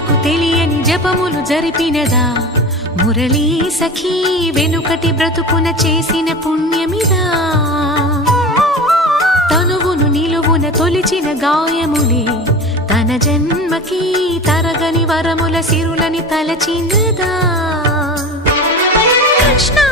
జనులకు తెలియని జపములు జరిపినదా మురళీ సఖీ వెనుకటి బ్రతుకున చేసిన పుణ్యమిదా తనువును నిలువున తొలిచిన గాయములే తన జన్మకి తరగని వరముల సిరులని తలచినదా కృష్ణా